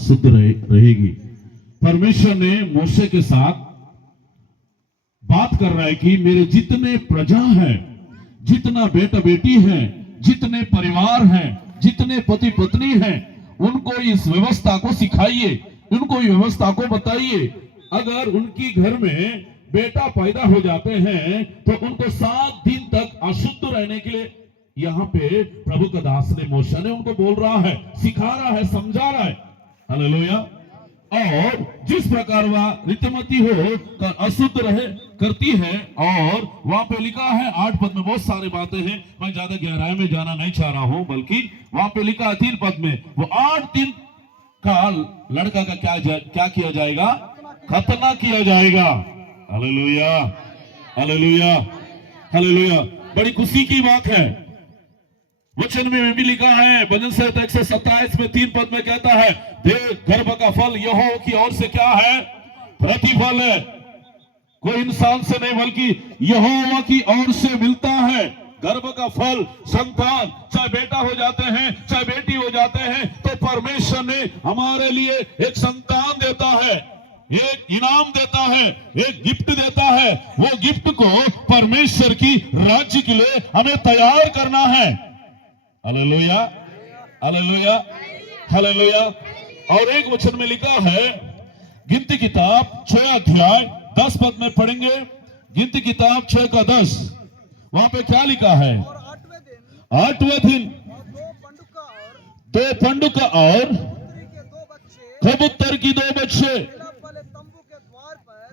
अशुद्ध रहेगी। परमेश्वर ने मूसा के साथ बात कर रहा है कि मेरे जितने प्रजा हैं, जितना बेटा बेटी है, जितने परिवार हैं, जितने पति पत्नी हैं, उनको इस व्यवस्था को सिखाइए, उनको इस व्यवस्था को बताइए। अगर उनकी घर में बेटा पैदा हो जाते हैं तो उनको 7 दिन तक अशुद्ध रहने के लिए यहाँ पे प्रभु का दास ने मूसा ने उनको बोल रहा है, सिखा रहा है, समझा रहा है। हालेलुया। और जिस प्रकार वह ऋतुमती हो अशुद्ध रहे करती है, और वहां पे लिखा है 8 पद में बहुत सारी बातें हैं, मैं ज्यादा गहराई में जाना नहीं चाह रहा हूं, बल्कि वहां पे लिखा है 3 पद में वो 8 दिन का लड़का का क्या किया जाएगा? खतना किया जाएगा। हालेलुया, हालेलुया, हालेलुया। बड़ी खुशी की बात है। वचन में भी लिखा है, भजन संहिता 127 में 3 पद में कहता है, गर्भ का फल यहोवा की ओर से क्या है? प्रतिफल है। कोई इंसान से नहीं बल्कि यहोवा की ओर से मिलता है। गर्भ का फल संतान, चाहे बेटा हो जाते हैं चाहे बेटी हो जाते हैं, तो परमेश्वर ने हमारे लिए एक संतान देता है, एक इनाम देता है, एक गिफ्ट देता है। वो गिफ्ट को परमेश्वर की राज्य के लिए हमें तैयार करना है। हालेलुया, हालेलुया, हालेलुया। और एक वचन में लिखा है, गिनती किताब 6 अध्याय 10 पद में पढ़ेंगे। गिनती किताब 6 का 10, वहां पे क्या लिखा है? 8वें दिन 2 पंडुक और कबूतर की 2 बच्चे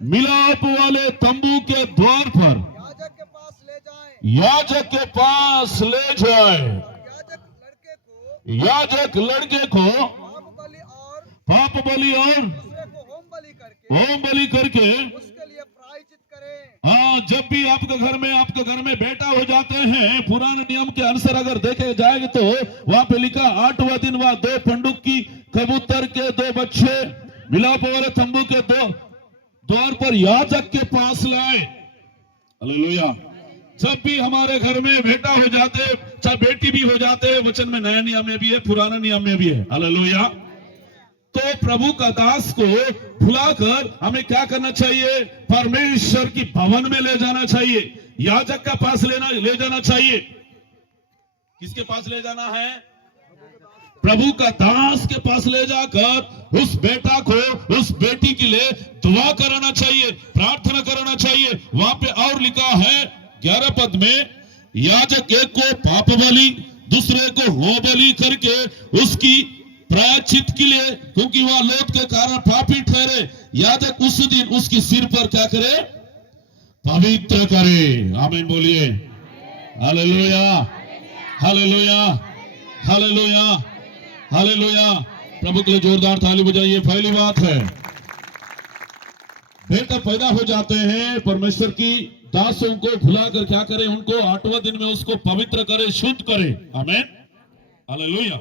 मिलाप वाले तंबू के द्वार पर याजक के पास ले जाए। याजक लड़के को पाप बलि और होम बलि करके उसके लिए प्रायश्चित करें। हाँ, जब भी आपके घर में बेटा हो जाते हैं, पुराने नियम के अनुसार अगर देखे जाएंगे तो वहां पे लिखा 8वां दिन वह 2 पंडुक की कबूतर के 2 बच्चे मिलाप वाले तंबू के 2 द्वार पर याजक के पास लाए। हालेलुया। जब भी हमारे घर में बेटा हो जाते, चाहे बेटी भी हो जाते, वचन में नया नियम में भी है, पुराने नियम में भी है। हालेलुया। तो प्रभु का दास को बुलाकर हमें क्या करना चाहिए? परमेश्वर की भवन में ले जाना चाहिए, याजक का पास ले जाना चाहिए। किसके पास ले जाना है? प्रभु का दास के पास ले जाकर उस बेटा को, उस बेटी के लिए दुआ कराना चाहिए, प्रार्थना कराना चाहिए। वहां पे और लिखा है 11 पद में, याजक एक को पाप बलि, दूसरे को होम बलि करके उसकी प्रायश्चित के लिए, क्योंकि वह लोथ के कारण पापी ठहरे, याजक उस दिन उसकी सिर पर क्या करे? पवित्र करे। आमीन बोलिए। हालेलुया, हालेलुया, हालेलुया, हालेलुया। प्रभु के लिए जोरदार ताली बजाइए। पहली बात है, बेटा पैदा हो जाते हैं, परमेश्वर की दासों को भुलाकर क्या करे? उनको 8वां दिन में उसको पवित्र करे, शुद्ध करे। आमीन, हालेलुया।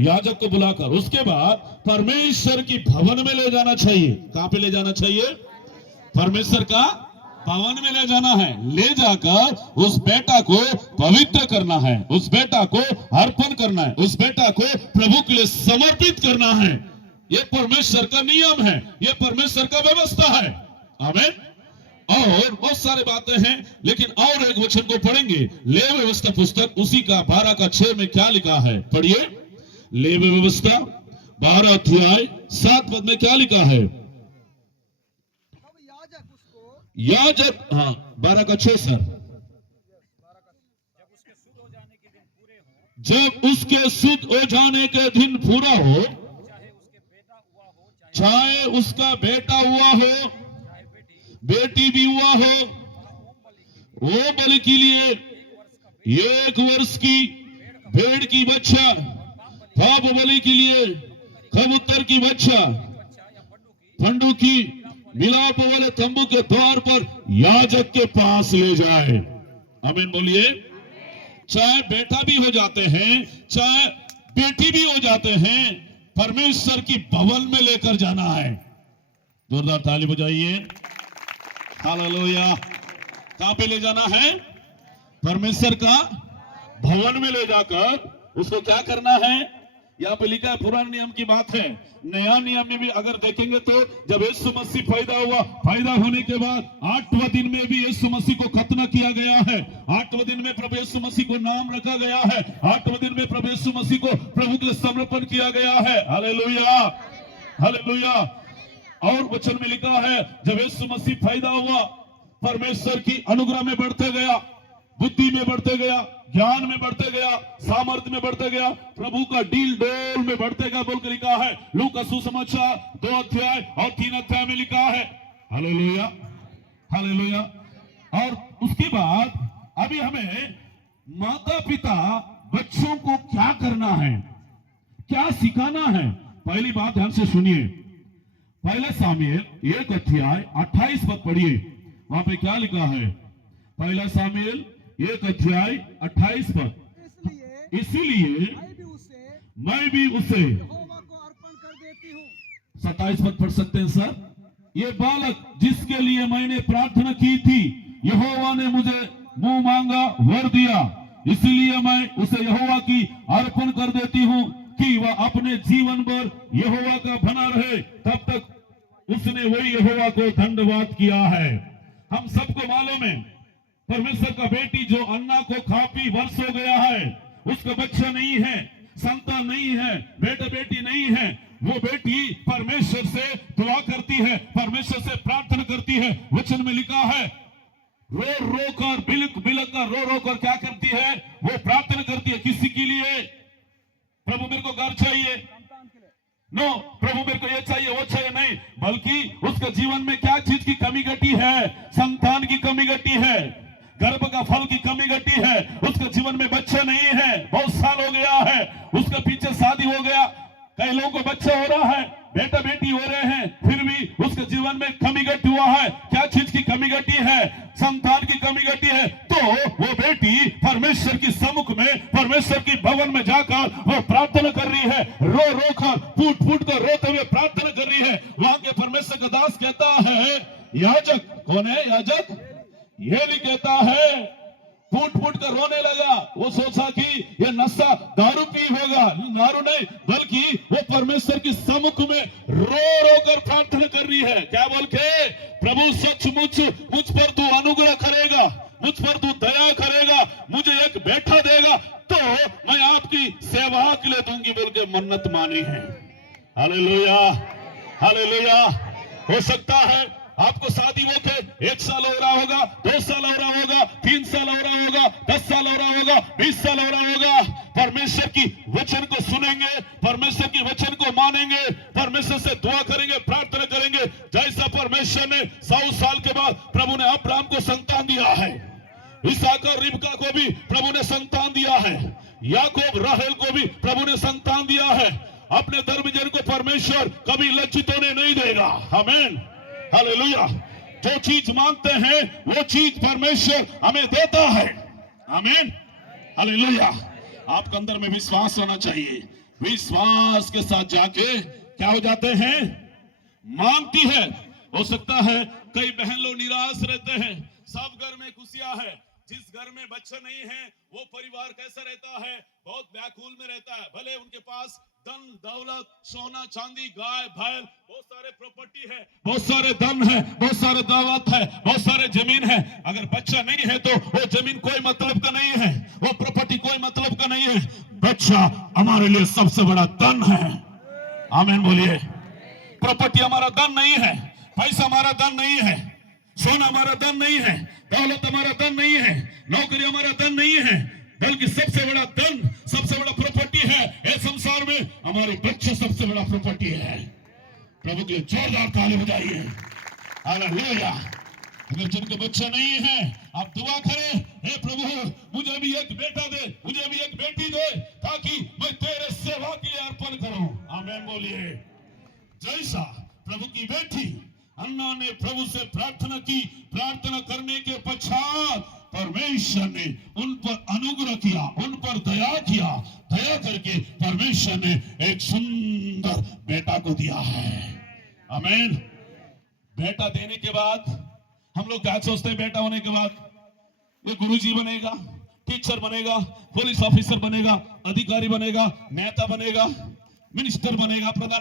याजक को बुलाकर उसके बाद परमेश्वर की भवन में ले जाना चाहिए। कहां पे ले जाना चाहिए? परमेश्वर का भवन में ले जाना है। ले जाकर उस बेटा को पवित्र करना है, उस बेटा को अर्पण करना है, उस बेटा को प्रभु के लिए समर्पित करना है। यह परमेश्वर का नियम है, यह परमेश्वर का व्यवस्था है। आमीन। और बहुत सारी बातें हैं, लेकिन और एक वचन को पढ़ेंगे। लेवी व्यवस्था पुस्तक उसी का 12 का 6 में क्या लिखा है? पढ़िए। लेवी व्यवस्था 12 अध्याय 7 पद में क्या लिखा है? याजक, हाँ 12 का 6 सर। जब उसके शुद्ध हो जाने के दिन पूरा हो, चाहे उसका बेटा हुआ हो, बेटी भी हुआ हो, वो बलि के लिए 1 वर्ष की भेड़ की बच्चा, पाप बलि के लिए कबूतर की बच्चा, पंडू की मिलाप वाले तंबू के द्वार पर याजक के पास ले जाए। आमीन बोलिए। चाहे बेटा भी हो जाते हैं, चाहे बेटी भी हो जाते हैं, परमेश्वर की भवन में लेकर जाना है। जोरदार ताली बजाइए। हालेलुया। कहां पे ले जाना है? परमेश्वर का भवन में ले जाकर उसको क्या करना है? यहाँ पे लिखा है पुराने नियम की बात है। नया नियम में भी अगर देखेंगे तो जब यीशु मसीह पैदा हुआ, पैदा होने के बाद 8वें दिन में भी यीशु मसीह को खतना किया गया है। 8वें दिन में प्रभु यीशु मसीह को नाम रखा गया है। 8वें दिन में प्रभु यीशु मसीह को प्रभु के लिए समर्पण किया गया है। Hallelujah, hallelujah. और वचन में लिखा है जब यीशु मसीह पैदा हुआ, परमेश्वर की अनुग्रह में बढ़ते गया, बुद्धि में बढ़ते गया, ज्ञान में बढ़ते गया, सामर्थ्य में बढ़ते गया, प्रभु का डील डोल में बढ़ते गया बोलकर लिखा है। लूका सुसमाचार 2 अध्याय और 3 अध्याय में लिखा है। Hallelujah, hallelujah. और उसके बाद अभी हमें माता पिता बच्चों को क्या करना है, क्या सिखाना है, पहली बात ध्यान से सुनिए। पहले सामुएल 1 अध्याय 28 पद पढ़िए, वहां पे क्या लिखा है। पहला सामुएल 1 अध्याय 28 पद। इसीलिए मैं भी उसे यहोवा को अर्पण कर देती हूँ। 27 पद पढ़ सकते हैं सर। ये बालक जिसके लिए मैंने प्रार्थना की थी, यहोवा ने मुझे मुंह मांगा वर दिया, इसलिए मैं उसे यहोवा की अर्पण कर देती हूँ कि वह अपने जीवन भर यहोवा का बना रहे। तब तक उसने वही यहोवा को धन्यवाद किया है। हम सबको मालूम है परमेश्वर का बेटी जो अन्ना को काफी वर्ष हो गया है, उसका बच्चा नहीं है, संतान नहीं है, बेटा बेटी नहीं है, वो बेटी परमेश्वर से दुआ करती है, परमेश्वर से प्रार्थना करती है। वचन में लिखा है रो रो कर बिलक बिलक कर रो रो कर क्या करती है, वो प्रार्थना करती है। किसी के लिए? प्रभु मेरे को घर चाहिए, नो प्रभु मेरे को ये चाहिए वो चाहिए, नहीं, बल्कि उसके जीवन में क्या चीज की कमी घटी है? संतान की कमी घटी है, गर्भ का फल की कमी घटी है, उसके जीवन में बच्चा नहीं है, बहुत साल हो गया है, उसके पीछे शादी हो गया, कई लोगों को बच्चा हो रहा है, बेटा बेटी हो रहे हैं, फिर भी उसके जीवन में कमी घटी हुआ है। क्या चीज की कमी घटी है? संतान की कमी घटी है। तो वो बेटी परमेश्वर की सम्मुख में, परमेश्वर की भवन में जाकर वो प्रार्थना कर रही है, रो रो कर फूट फूट कर रोते हुए प्रार्थना कर रही है। वहां के परमेश्वर का दास कहता है, याजक कौन है? याजक एली कहता है, फूट फूट कर रोने लगा। वो सोचा कि ये नशा दारू पी होगा, दारू नहीं, बल्कि वो परमेश्वर की सम्मुख में रो रो कर प्रार्थना कर रही है। क्या बोल के? प्रभु सचमुच मुझ पर तू अनुग्रह करेगा, मुझ पर तू दया करेगा, मुझे एक बेटा देगा तो मैं आपकी सेवा के लिए दूंगी बोल के मन्नत मानी है। Hallelujah, hallelujah. हो सकता है आपको शादी हो के 1 साल हो रहा होगा, 2 साल हो रहा होगा, 3 साल हो रहा होगा, 10 साल हो रहा होगा, 20 साल हो रहा होगा। परमेश्वर की वचन को सुनेंगे, परमेश्वर की वचन को मानेंगे, परमेश्वर से दुआ करेंगे, प्रार्थना करेंगे। जैसा परमेश्वर ने 100 साल के बाद प्रभु ने अब्राहम को संतान दिया है, इसहाक और रिबका को भी प्रभु ने संतान दिया है, याकूब राहेल को भी प्रभु ने संतान दिया है। अपने धर्मजन को परमेश्वर कभी लज्जित होने नहीं देगा। आमीन, हालेलुया। जो चीज मांगते हैं वो चीज परमेश्वर हमें देता है। आमीन, हालेलुया। आपके अंदर में विश्वास होना चाहिए। विश्वास के साथ जाके क्या हो जाते हैं? मांगती है। हो सकता है कई बहन लोग निराश रहते हैं, सब घर में खुशियां है, जिस घर में बच्चा नहीं है वो परिवार कैसा रहता है? बहुत व्याकुल में रहता है। भले उनके पास धन दौलत सोना चांदी गाय बैल बहुत सारे प्रॉपर्टी है, बहुत सारे धन है, बहुत सारे दौलत है, बहुत सारे जमीन है, अगर बच्चा नहीं है तो वो जमीन कोई मतलब का नहीं है, वो प्रॉपर्टी कोई मतलब का नहीं है। बच्चा हमारे लिए सबसे बड़ा धन है। आमीन बोलिए। प्रॉपर्टी हमारा धन नहीं है, पैसा हमारा धन नहीं है, सोना हमारा धन नहीं है, दौलत हमारा धन नहीं है, नौकरी हमारा धन नहीं है, बल्कि सबसे बड़ा धन, सबसे बड़ा प्रॉपर्टी है इस संसार में हमारे बच्चे सबसे बड़ा प्रॉपर्टी है। प्रभु के जोरदार ताली बजाइए। हालेलुया। अगर जिनके बच्चा नहीं है आप दुआ करें, हे प्रभु मुझे भी एक बेटा दे, मुझे भी एक बेटी दे, ताकि मैं तेरे सेवा के लिए अर्पण करूं। आमीन बोलिए। जैसा प्रभु की बेटी अन्ना ने प्रभु से प्रार्थना की, प्रार्थना करने के पश्चात परमेश्वर ने उन पर अनुग्रह किया, उन पर दया किया, दया करके परमेश्वर ने एक सुंदर बेटा को दिया है। आमीन। बेटा देने के बाद हम लोग क्या सोचते हैं? बेटा होने के बाद ये गुरुजी बनेगा, टीचर बनेगा, पुलिस ऑफिसर बनेगा, अधिकारी बनेगा, नेता बनेगा, मिनिस्टर बनेगा, प्रधान